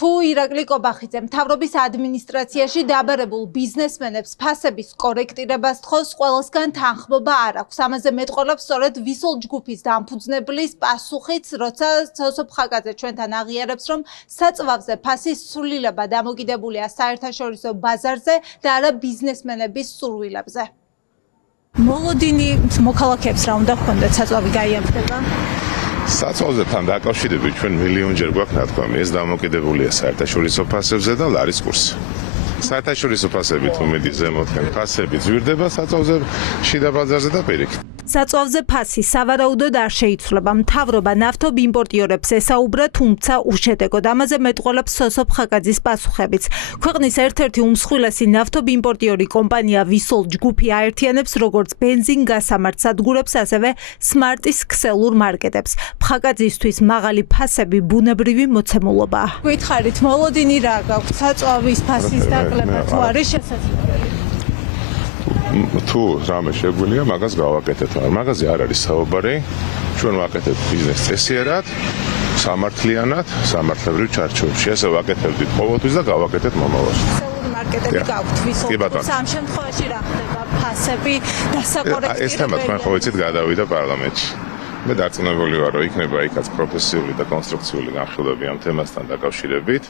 თუ ირაკლი კობახიძე მთავრობის ადმინისტრაციაში დაბერებულ ბიზნესმენებს ფასების კორექტირებას თხოვს, ყველასგან თანხმობა არ აქვს. ამაზე მეტყოლებს სწორედ ვისოლ ჯგუფის დამფუძნებლის პასუხიც, როცა ცოცოფ ხაკაძე ჩვენთან აღიარებს, რომ საწვავზე ფასის სრულილება დამოკიდებულია საერთაშორისო ბაზარზე და არა ბიზნესმენების სურვილებზე. მოლოდინი მოქალაქეებს რა უნდა ჰქონდეთ საწვავი გაიამხება? საწვავზე თან დაკავშირებით ჩვენ მილიონჯერ გვაქვს ნათქვამი, ეს დამოკიდებულია საერთაშორისო ფასებზე და ლარის კურსზე. საერთაშორისო ფასებით უმეტი ზემოთკენ ფასები ძვირდება საწვავზე შიდა ბაზარზე და პირიქით. საწვავზე ფასი სავარაუდოდ არ შეიცვლება. მთავრობა ნავთობიმპორტიორებს ესაუბრა, თუმცა უშედეგოდ. ამაზე მეტყოლებს ცოცოფ ხაკაძის პასუხებიც. ქვეყნის ერთ-ერთი უმსხვილესი ნავთობიმპორტიორი კომპანია ვისოლ ჯგუფი აერთიანებს როგორც ბენზინ-გასამართ სადგურებს, ასევე სმარტის ქსელურ მარკეტებს. ხაკაძისთვის მაღალი ფასები ბუნებრივი მოცემულობაა. გითხარით, მოლოდინი რა გაქვთ საწვავის ფასის დაკლება თუ არის შესაძლებელი? თუ რამე შეგვიძლია, მაგას გავაკეთეთ. მაგაზე არ არის საუბარი. ჩვენ ვაკეთებთ ბიზნეს წესიერად, სამართლიანად, სამართლებრივ ჩარჩოებში. ესე ვაკეთებდით ყოველთვის და გავაკეთეთ მომავალში. მარკეტები გაქვთ ვისოლ. ამ შემთხვევაში რა ხდება? ფასები დასაკორექტირებელი. ეს თემა თქვენ ხო იცით გადავიდა პარლამენტში. მე დარწმუნებული ვარ, რომ იქნება იქაც პროფესიული და კონსტრუქციული განხილვები ამ თემასთან დაკავშირებით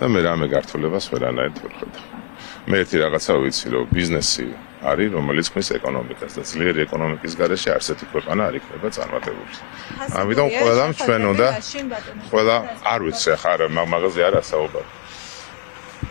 და მე რამე გართულებას ვერანაირად ვერ ხედავ. მე ერთი რაღაცა ვიცი, რომ ბიზნესი არის, რომელიც ქმნის ეკონომიკას და ძლიერი ეკონომიკის გარეშე არსეთი ქვეყანა არ იქნება წარმატებული. ამიტომ ყველამ ჩვენ უნდა ყველა არ ვიცი ახლა მაგაზე არა საუბარი.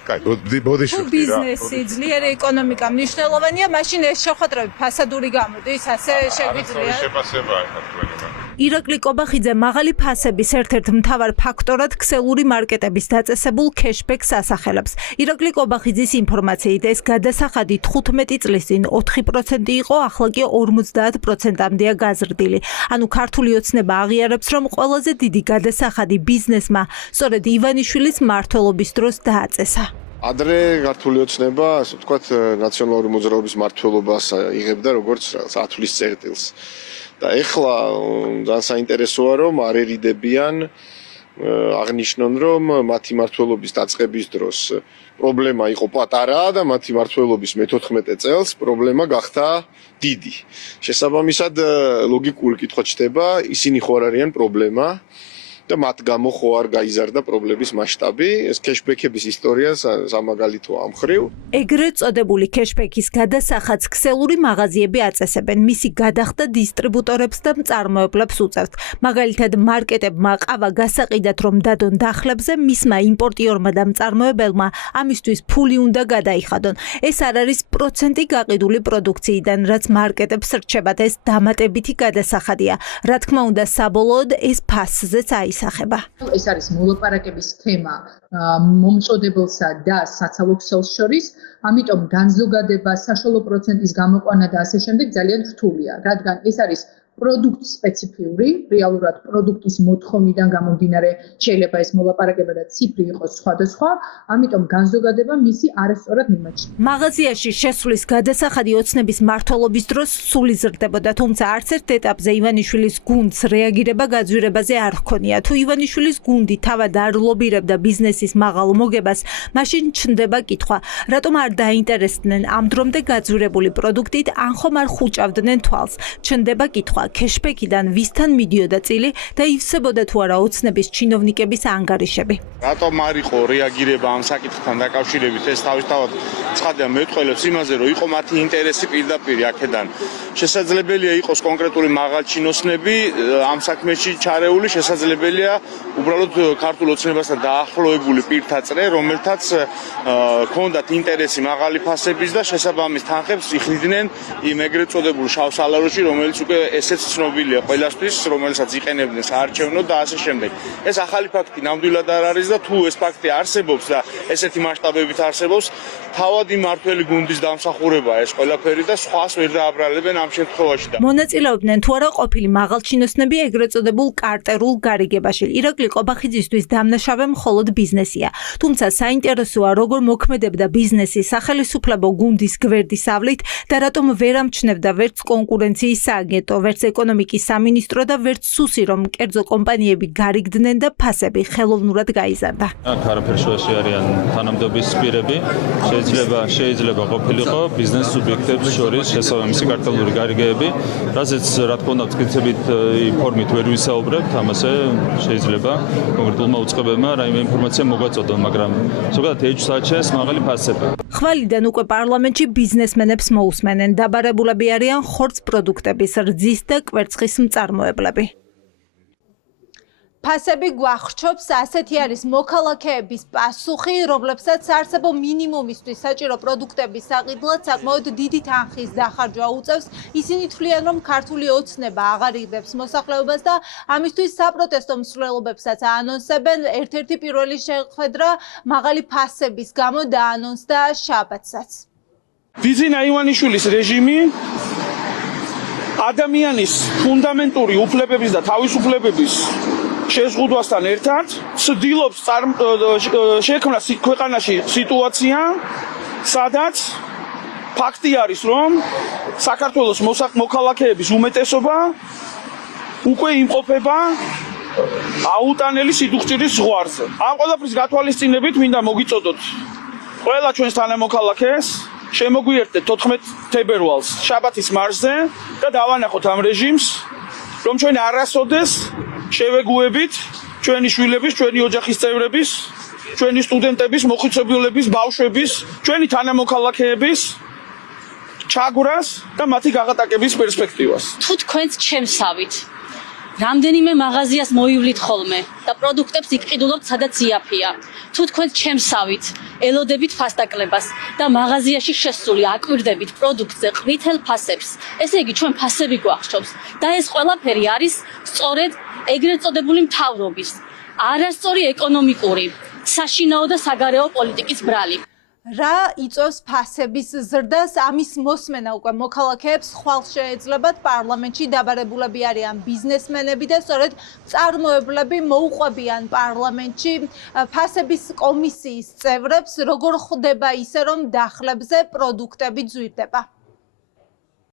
კაი, ბოდიში ბიზნესი, ძლიერი ეკონომიკა მნიშვნელოვანია, მაშინ ეს შეხვედრები ფასადური გამოდის, ასე შეგვიძლია. შეფასებაა ახლა თქვენი. ირაკლი კობახიძე მაღალი ფასების ერთ-ერთ მთავარ ფაქტორად ქსელური მარკეტების დაწესებულ ქეშბექს ასახელებს. ირაკლი კობახიძის ინფორმაციით ეს გადასახადი 15 წლის წინ 4% იყო, ახლა კი 50%-მდეა გაზრდილი. ანუ ქართული ოცნება აღიარებს, რომ ყველაზე დიდი გადასახადი ბიზნესმა სწორედ ივანიშვილის მმართველობის დროს დააწესა. ადრე ქართული ოცნება, ასე ვთქვათ, ნაციონალური მოძრაობის მმართველობას იღებდა როგორც ათვლის წერტილს. და ეხლა ძალიან საინტერესოა, რომ არ ერიდებიან აღნიშნონ, რომ მათი მმართველობის დაწყების დროს პრობლემა იყო პატარა და მათი მმართველობის მე-14 წელს პრობლემა გახდა დიდი. შესაბამისად, ლოგიკური კითხვა ჩდება, ისინი ხო არ არიან პრობლემა და მათ გამო ხო არ გაიზარდა პრობლემის მასშტაბი. ეს ქეშბექების ისტორია სამაგალითოა ამ მხრივ. ეგრეთ წოდებული ქეშბექის გადასახადს ქსელური მაღაზიები აწესებენ. მისი გადახდა დისტრიბუტორებს და მწარმოებლებს უწევთ. მაგალითად, მარკეტებმა ყავა გასაყიდად რომ დადონ დახლებზე, მისმა იმპორტიორმა და მწარმოებელმა ამისთვის ფული უნდა გადაიხადონ. ეს არ არის პროცენტი გაყიდული პროდუქციიდან, რაც მარკეტებს რჩებათ. ეს დამატებითი გადასახადია. რა თქმა უნდა, საბოლოოდ ეს ფასზეც აისახება. ეს არის მოლაპარაკების თემა მომწოდებელსა და საცალო ქსელს შორის, ამიტომ განზოგადება, საშუალო პროცენტის გამოყვანა და ასე შემდეგ ძალიან რთულია, რადგან ეს არის პროდუქტ სპეციფიური, რეალურად პროდუქტის მოთხოვნიდან გამომდინარე შეიძლება ეს მოლაპარაკება და ციფრი იყოს სხვადასხვა, ამიტომ განზოგადება მისი არასწორად მიმაჩნია. მაღაზიაში შესვლის გადასახადი ოცნების მმართველობის დროს სულ იზრდებოდა, თუმცა არც ერთ ეტაპზე ივანიშვილის გუნდს რეაგირება გაძვირებაზე არ ჰქონია. თუ ივანიშვილის გუნდი თავად არ ლობირებდა ბიზნესის მაღალ მოგებას, მაშინ ჩნდება კითხვა, რატომ არ დაინტერესდნენ ამ დრომდე გაძვირებული პროდუქტით, ან ხომ არ ხუჭავდნენ თვალს. ჩნდება კითხვა, ქეშბექიდან ვისთან მიდიოდა წილი და ივსებოდა თუ არა ოცნების ჩინოვნიკების ანგარიშები. რატომ არ იყო რეაგირება ამ საკითხთან დაკავშირებით? ეს თავისთავად ცხადია მეტყველებს იმაზე, რომ იყო მათი ინტერესი პირდაპირ აქედან. შესაძლებელია იყოს კონკრეტული მაღალჩინოსნები ამ საქმეში ჩარეული, შესაძლებელია უბრალოდ ქართულ ოცნებასთან დაახლოებული პირთა წრე, რომელთაც ჰქონდათ ინტერესი მაღალი ფასების და შესაბამის თანხებს იხდიდნენ იმ ეგრეთ წოდებულ შავ სალაროში, რომელიც უკვე ესეც ცნობილია ყველასთვის, რომელსაც იყენებდნენ საარჩევნოდ და ასე შემდეგ. ეს ახალი ფაქტი ნამდვილად არ არის და თუ ეს ფაქტი არსებობს და ესეთი მასშტაბებით არსებობს, თავადი მმართველი გუნდის დამსახურებაა ეს ყველაფერი და სხვას ვერ დააბრალებენ ამ შემთხვევაში. მონაწილეობდნენ თუ არა ყოფილი მაღალჩინოსნები ეგრეთ წოდებულ კარტერულ გარიგებაში. ირაკლი კობახიძისთვის დამნაშავე მხოლოდ ბიზნესია. თუმცა საინტერესოა, როგორ მოქმედებდა ბიზნესი სახელისუფლებო გუნდის გვერდის ავლით და რატომ ვერ ამჩნევდა ვერც კონკურენციის სააგენტო, ვერც ეკონომიკის სამინისტრო და ვერც სუსი რომ კერძო კომპანიები გარიგდნენ და ფასები ხელოვნურად გაიზარდა. აქ არაფერ შუაში არიან თანამდებობის პირები, შეიძლება ყოფილიყო ბიზნეს სუბიექტებს შორის შესაბამისი კარტელური გარიგეები, რასაც რა თქმა უნდა მტკიცებით ფორმით ვერ ვისაუბრებთ, ამაზე შეიძლება კონკრეტულმა უწყებებმა რაიმე ინფორმაცია მოგვაწოდონ, მაგრამ ზოგადად ეჭვსაჩეს მაღალი ფასები. ხვალიდან უკვე პარლამენტში ბიზნესმენებს მოусმენენ, დაბარებულები არიან ხორცს პროდუქტების, რძის და კვერცხის მწარმოებლები. ფასები გვახრჩობს, ასეთი არის მოქალაქეების პასუხი, რომლებსაც არსებო მინიმუმისთვის საჭირო პროდუქტების საყიდლად საკმაოდ დიდი თანხის დახარჯვა უწევს. ისინი თვლიან, რომ ქართული ოცნება აღარ იღებს მოსახლეობას და ამისთვის საპროტესტო მსვლელობებსაც აანონსებენ. ერთ-ერთი პირველი შეხვედრა მაღალი ფასების გამო დაანონსდა შაბათსაც. ბიზინა ივანიშვილის რეჟიმი ადამიანის ფუნდამენტური უფლებების და თავისუფლებების შეზღუდვასთან ერთად ცდილობს შექმნა ქვეყანაში სიტუაცია, სადაც ფაქტი არის, რომ საქართველოს მოქალაქეების უმეტესობა უკვე იმყოფება აუტანელი სიდუხჭირის ზღვარზე. ამ ყველაფრის გათვალისწინებით მინდა მოგიწოდოთ ყველა ჩვენს თანამოქალაქეს შემოგვიერთდეთ 14 თებერვალს შაბათის მარშზე და დავანახოთ ამ რეჟიმს, რომ ჩვენ არასოდეს შევეგუებით ჩვენი შვილების, ჩვენი ოჯახის წევრების, ჩვენი სტუდენტების, მოხუცებულების, ბავშვების, ჩვენი თანამოქალაქეების ჩაგვრას და მათი გაღატაკების პერსპექტივას. თუ თქვენც ჩემსავით რამდენიმე მაღაზიას მოივლით ხოლმე და პროდუქტებს იყიდულობთ, სადაც იაფია. თუ თქვენ ჩემსავით ელოდებით ფასდაკლებას და მაღაზიაში შესული აკვირდებით პროდუქტზე ყვითელ ფასებს, ესე იგი ჩვენ ფასები გვახშობს და ეს ყველაფერი არის სწორედ ეგრეთ წოდებული მთავრობის არასწორი ეკონომიკური, საშინაო და საგარეო პოლიტიკის ბრალი. რა იწვევს ფასების ზრდას? ამის მოსმენა უკვე მოქალაქეებს ხვალ შეეძლებათ. პარლამენტში დაბარებულები არიან ბიზნესმენები და სწორედ მწარმოებლები მოუყვებიან პარლამენტში ფასების კომისიის წევრებს, როგორ ხდება ისე, რომ დახლებზე პროდუქტები ძვირდება.